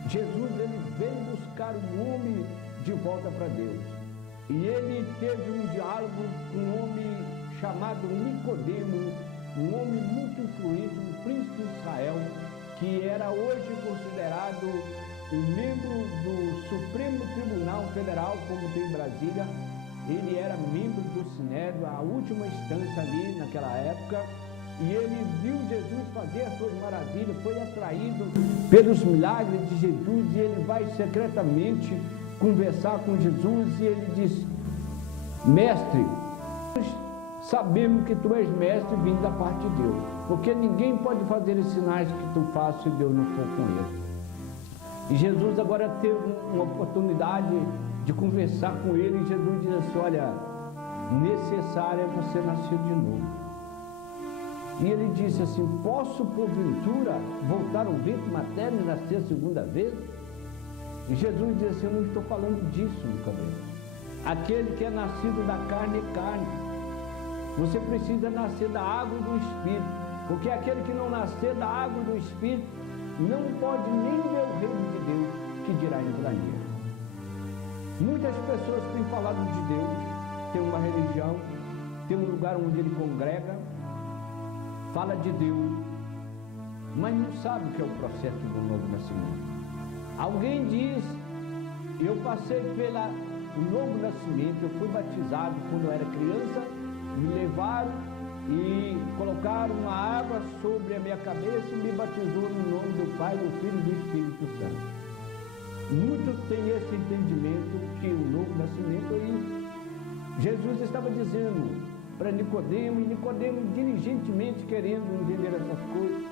Jesus, ele veio buscar o homem de volta para Deus. E ele teve um diálogo com um homem chamado Nicodemo, um homem muito influente, um príncipe de Israel, que era hoje considerado um membro do Supremo Tribunal Federal, como tem em Brasília. Ele era membro do Sinédrio, a última instância ali naquela época, e ele viu Jesus fazer as suas maravilhas, foi atraído pelos milagres de Jesus, e ele vai secretamente conversar com Jesus, e ele diz: mestre, sabemos que tu és mestre vindo da parte de Deus, porque ninguém pode fazer os sinais que tu fazes se Deus não for com ele. E Jesus agora teve uma oportunidade de conversar com ele, e Jesus diz assim: olha, necessário é você nascer de novo. E ele disse assim: posso porventura voltar ao ventre materno e nascer a segunda vez? E Jesus diz assim: eu não estou falando disso, Nicodemo. Aquele que é nascido da carne é carne. Você precisa nascer da água e do Espírito, porque aquele que não nascer da água e do Espírito não pode nem ver o reino de Deus, que dirá entrar nele. Muitas pessoas têm falado de Deus, tem uma religião, tem um lugar onde ele congrega, fala de Deus, mas não sabe o que é o processo do novo nascimento. Alguém diz: eu passei pelo novo nascimento, eu fui batizado quando eu era criança, me levaram e colocaram uma água sobre a minha cabeça e me batizou no nome do Pai, do Filho e do Espírito Santo. Muitos têm esse entendimento que o novo nascimento é isso. Jesus estava dizendo para Nicodemo, e Nicodemo diligentemente querendo entender essas coisas.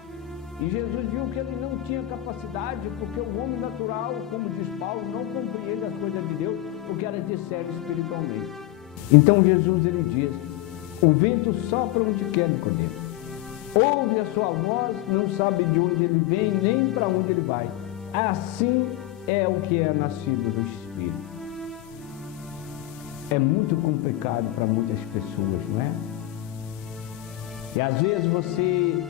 E Jesus viu que ele não tinha capacidade, porque o homem natural, como diz Paulo, não compreende as coisas de Deus, porque elas discernem espiritualmente. Então Jesus, ele diz: o vento sopra onde quer, Nicodemo. Ouve a sua voz, não sabe de onde ele vem, nem para onde ele vai. Assim é o que é nascido do Espírito. É muito complicado para muitas pessoas, não é? E às vezes você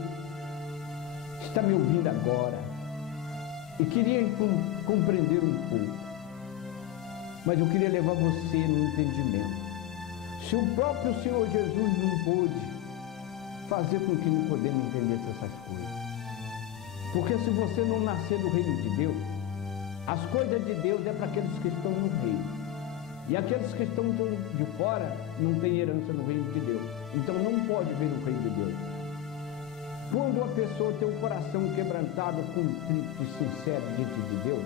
está me ouvindo agora e queria compreender um pouco, mas eu queria levar você no entendimento. Se o próprio Senhor Jesus não pôde fazer com que Nicodemo entendesse essas coisas, porque se você não nascer do reino de Deus, as coisas de Deus é para aqueles que estão no reino. E aqueles que estão de fora não têm herança no reino de Deus. Então não pode ver o reino de Deus. Quando a pessoa tem um coração quebrantado, contrito e sincero diante de Deus,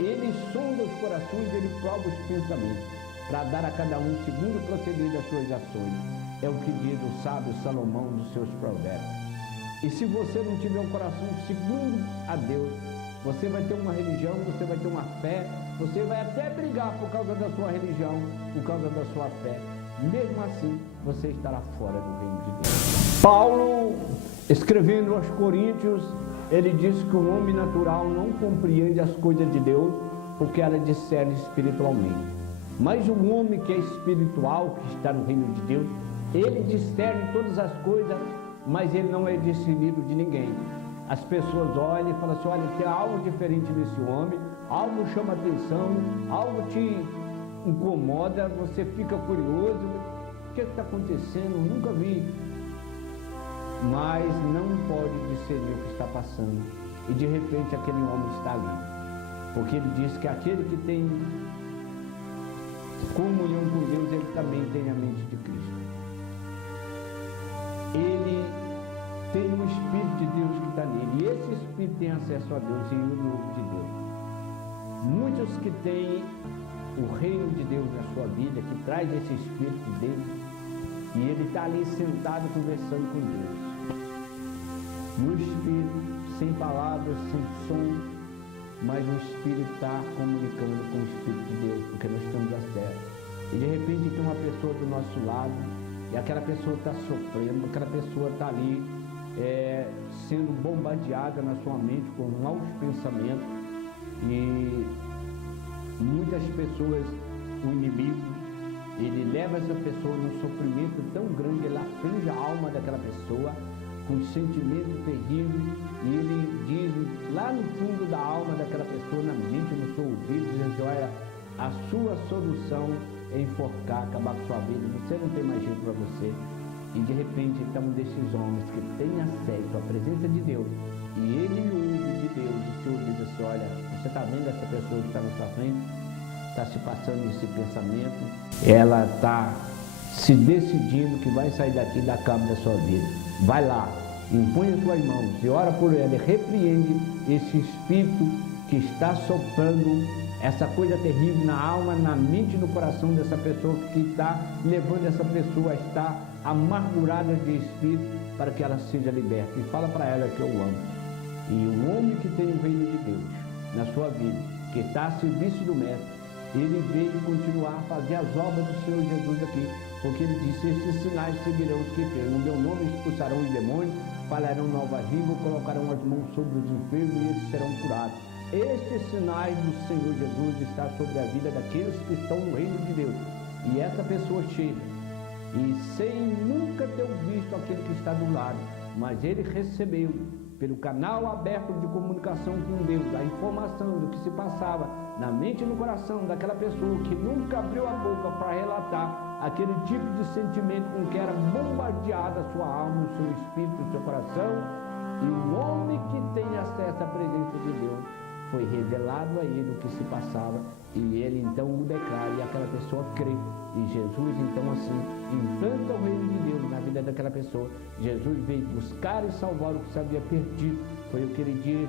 ele sonda os corações e ele prova os pensamentos, para dar a cada um segundo o proceder das suas ações. É o que diz o sábio Salomão dos seus provérbios. E se você não tiver um coração segundo a Deus, Você vai ter uma religião, você vai ter uma fé, você vai até brigar por causa da sua religião, por causa da sua fé. Mesmo assim, você estará fora do reino de Deus. Paulo, escrevendo aos Coríntios, ele diz que o homem natural não compreende as coisas de Deus, porque ela discerne espiritualmente. Mas o homem que é espiritual, que está no reino de Deus, ele discerne todas as coisas, mas ele não é discernido de ninguém. As pessoas olham e falam assim, olha, tem algo diferente nesse homem, algo chama atenção, algo te incomoda, você fica curioso, o que está acontecendo? Eu nunca vi. Mas não pode discernir o que está passando. E de repente aquele homem está ali. Porque ele diz que aquele que tem comunhão com Deus, ele também tem a mente de Cristo. Ele tem o Espírito de Deus que está nele. E esse Espírito tem acesso a Deus e o novo de Deus. Muitos que têm o reino de Deus na sua vida, que traz esse Espírito dele, e ele está ali sentado conversando com Deus. No Espírito, sem palavras, sem som, mas o Espírito está comunicando com o Espírito de Deus, porque nós estamos a terra. E de repente tem uma pessoa do nosso lado, e aquela pessoa está sofrendo, aquela pessoa está ali sendo bombardeada na sua mente com maus pensamentos, e muitas pessoas, o inimigo, ele leva essa pessoa num sofrimento tão grande, ele aflige a alma daquela pessoa com um sentimento terrível, e ele diz lá no fundo da alma daquela pessoa, na mente, no seu ouvido, dizendo assim, olha, a sua solução é enforcar, acabar com sua vida, você não tem mais jeito para você. E de repente, então, desses homens que têm acesso à presença de Deus, e ele ouve de Deus, o Senhor diz assim, olha, você está vendo essa pessoa que está na sua frente? Está se passando esse pensamento, ela está se decidindo que vai sair daqui da cama da sua vida. Vai lá, impõe as suas mãos e ora por ela, e repreende esse espírito que está soprando essa coisa terrível na alma, na mente e no coração dessa pessoa, que está levando essa pessoa a estar amargurada de espírito, para que ela seja liberta. E fala para ela que eu amo. E o homem que tem o reino de Deus na sua vida, que está a serviço do Mestre, ele veio continuar a fazer as obras do Senhor Jesus aqui, porque ele disse, esses sinais seguirão os que creem. No meu nome expulsarão os demônios, falarão nova língua, colocarão as mãos sobre os enfermos e eles serão curados. Estes sinais do Senhor Jesus está sobre a vida daqueles que estão no reino de Deus. E essa pessoa chega, e sem nunca ter visto aquele que está do lado, mas ele recebeu pelo canal aberto de comunicação com Deus a informação do que se passava na mente e no coração daquela pessoa que nunca abriu a boca para relatar aquele tipo de sentimento com que era bombardeada a sua alma, o seu espírito, o seu coração. E o homem que tem acesso à presença de Deus, foi revelado a ele o que se passava, e ele então o declara, e aquela pessoa crê. E Jesus então assim implanta o reino de Deus na vida daquela pessoa. Jesus veio buscar e salvar o que se havia perdido. Foi o que ele diz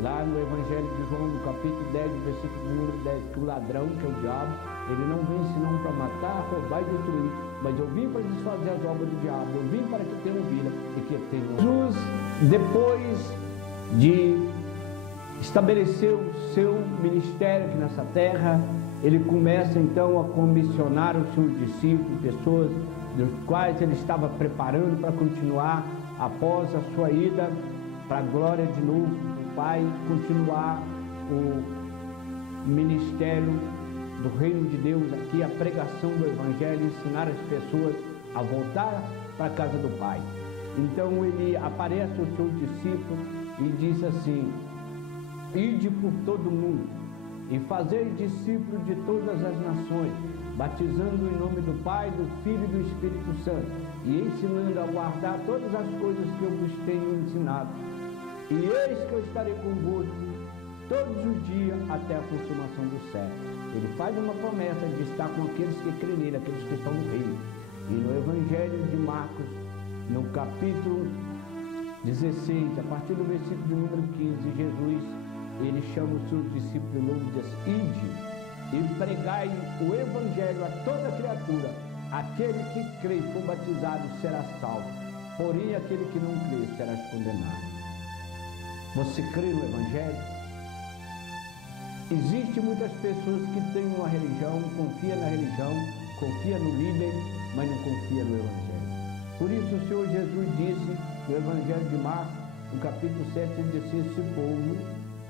lá no Evangelho de João, no capítulo 10, versículo número 10, que o ladrão, que é o diabo, ele não vem senão para matar, roubar e destruir, mas eu vim para desfazer as obras do diabo, eu vim para que tenham vida e que tenham. Jesus, depois de estabelecer o seu ministério aqui nessa terra, ele começa então a comissionar os seus discípulos, pessoas dos quais ele estava preparando para continuar após a sua ida para a glória de novo do Pai, continuar o ministério do reino de Deus aqui, a pregação do Evangelho, ensinar as pessoas a voltar para a casa do Pai. Então ele aparece aos seus discípulos e diz assim: ide por todo mundo e fazei discípulos de todas as nações, batizando em nome do Pai, do Filho e do Espírito Santo, e ensinando a guardar todas as coisas que eu vos tenho ensinado. E eis que eu estarei convosco todos os dias até a consumação do século. Ele faz uma promessa de estar com aqueles que creem nele, aqueles que estão no reino. E no Evangelho de Marcos, no capítulo 16, a partir do versículo número 15, Jesus, ele chama os seus discípulos e diz: ide e pregai o Evangelho a toda criatura. Aquele que crê e for batizado será salvo, porém aquele que não crê será condenado. Você crê no Evangelho? Existem muitas pessoas que têm uma religião, confia na religião, confia no líder, mas não confia no Evangelho. Por isso o Senhor Jesus disse no Evangelho de Marcos, no capítulo 7, ele disse: esse povo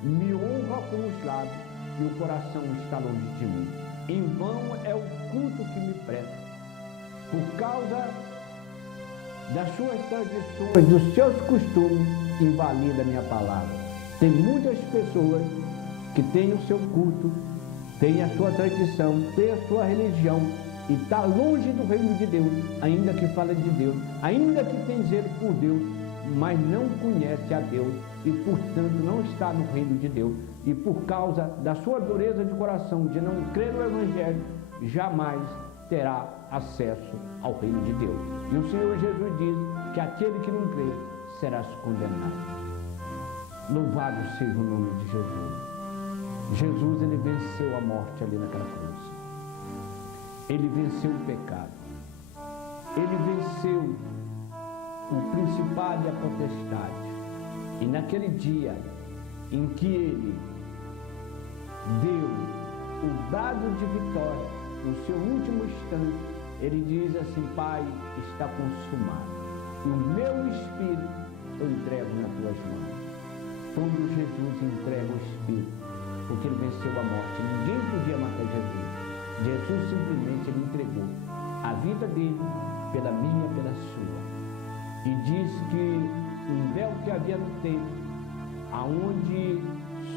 me honra com os lábios e o coração está longe de mim. Em vão é o culto que me presta. Por causa das suas tradições, dos seus costumes, invalida a minha palavra. Tem muitas pessoas que têm o seu culto, têm a sua tradição, têm a sua religião e está longe do reino de Deus, ainda que fala de Deus, ainda que tem zelo por Deus, mas não conhece a Deus e, portanto, não está no reino de Deus. E por causa da sua dureza de coração, de não crer no Evangelho, jamais terá acesso ao reino de Deus. E o Senhor Jesus diz que aquele que não crê será condenado. Louvado seja o nome de Jesus. Jesus, ele venceu a morte ali naquela cruz. Ele venceu o pecado. Ele venceu o principado e a potestade. E naquele dia em que ele deu o brado de vitória, no seu último instante, ele diz assim: Pai, está consumado. E o meu espírito eu entrego nas tuas mãos. Quando Jesus entrega o espírito, porque ele venceu a morte, ninguém podia matar Jesus. Jesus simplesmente ele entregou a vida dele pela minha, pela sua. E diz que um véu que havia no templo, aonde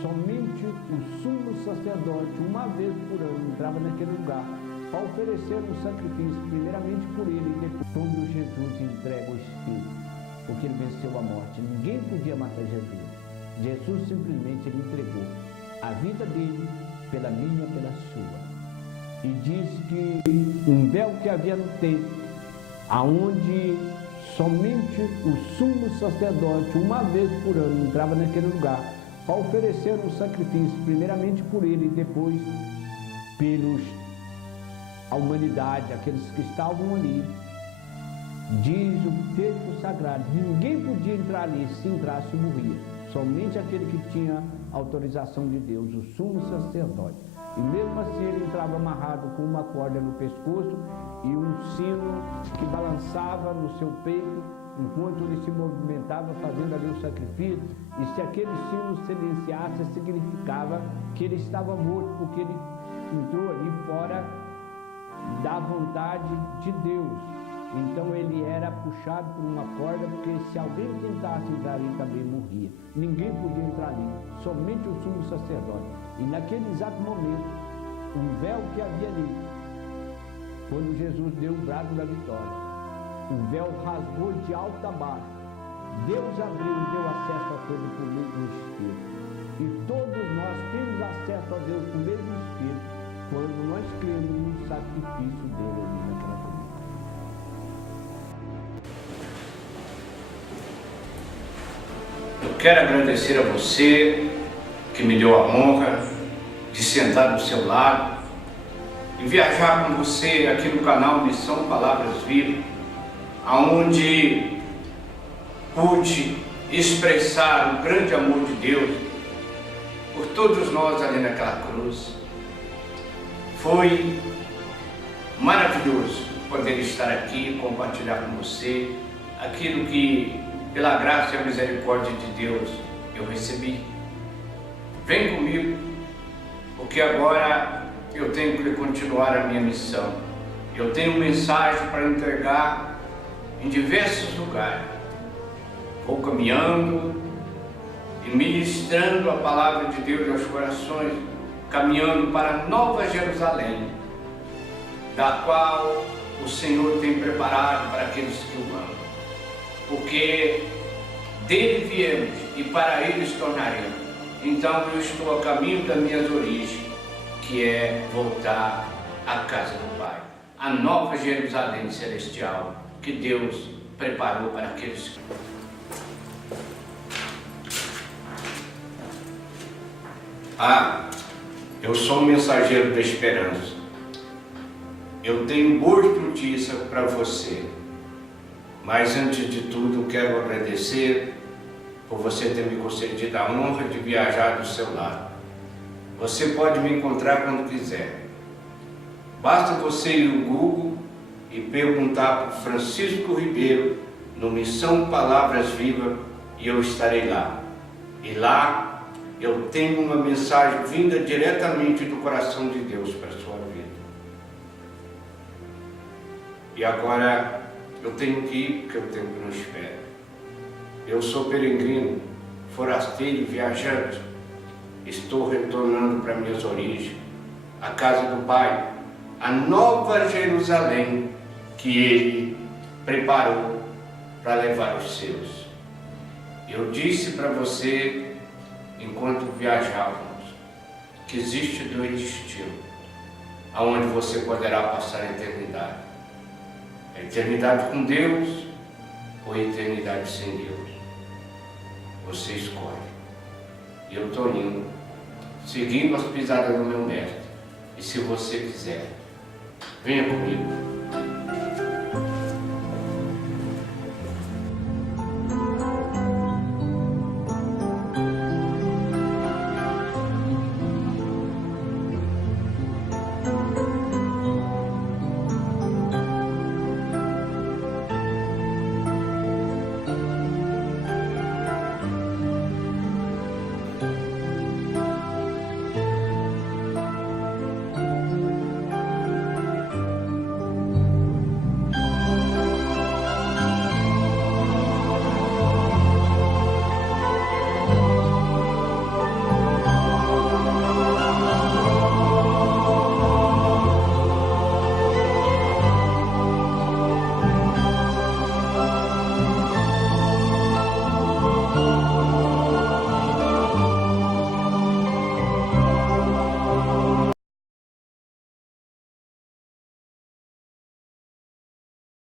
somente o sumo sacerdote, uma vez por ano, entrava naquele lugar para oferecer um sacrifício, primeiramente por ele, e depois, quando Jesus entrega o Espírito, porque ele venceu a morte, ninguém podia matar Jesus. Jesus simplesmente ele entregou a vida dele pela minha, pela sua. E diz que um véu que havia no templo, aonde somente o sumo sacerdote, uma vez por ano, entrava naquele lugar para oferecer um sacrifício, primeiramente por ele e depois a humanidade, aqueles que estavam ali. Diz o texto sagrado, ninguém podia entrar ali, se entrasse morria. Somente aquele que tinha autorização de Deus, o sumo sacerdote. E mesmo assim ele entrava amarrado com uma corda no pescoço e um sino que balançava no seu peito enquanto ele se movimentava fazendo ali o sacrifício. E se aquele sino silenciasse, significava que ele estava morto, porque ele entrou ali fora da vontade de Deus. Então ele era puxado por uma corda, porque se alguém tentasse entrar ali também morria. Ninguém podia entrar ali, somente o sumo sacerdote. E naquele exato momento, um véu que havia ali, quando Jesus deu o brado da vitória, o véu rasgou de alto a baixo. Deus abriu e deu acesso a todos por meio do Espírito. E todos nós temos acesso a Deus por meio do Espírito, quando nós cremos no sacrifício dele ali naquela cruz. Eu quero agradecer a você que me deu a honra de sentar do seu lado e viajar com você aqui no canal Missão Palavras Vivas, aonde pude expressar o grande amor de Deus por todos nós ali naquela cruz. Foi maravilhoso poder estar aqui e compartilhar com você aquilo que, pela graça e a misericórdia de Deus, eu recebi. Vem comigo, porque agora eu tenho que continuar a minha missão. Eu tenho mensagem para entregar em diversos lugares. Vou caminhando e ministrando a palavra de Deus aos corações, caminhando para Nova Jerusalém, da qual o Senhor tem preparado para aqueles que o amam. Porque dele viemos e para ele nos tornaremos. Então eu estou a caminho das minhas origens, que é voltar à casa do Pai, a Nova Jerusalém celestial, que Deus preparou para aqueles que... Eu sou um mensageiro da esperança. Eu tenho boas notícias para você. Mas antes de tudo, quero agradecer por você ter me concedido a honra de viajar do seu lado. Você pode me encontrar quando quiser. Basta você ir no Google e perguntar por Francisco Ribeiro no Missão Palavras Vivas e eu estarei lá. E lá eu tenho uma mensagem vinda diretamente do coração de Deus para a sua vida. E agora eu tenho que ir porque o tempo não espera. Eu sou peregrino, forasteiro e viajante. Estou retornando para minhas origens, a casa do Pai, a nova Jerusalém que Ele preparou para levar os seus. Eu disse para você, enquanto viajávamos, que existe dois destinos, aonde você poderá passar a eternidade. A eternidade com Deus ou a eternidade sem Deus. Você escolhe. E eu estou indo, seguindo as pisadas do meu mestre. E se você quiser, venha comigo.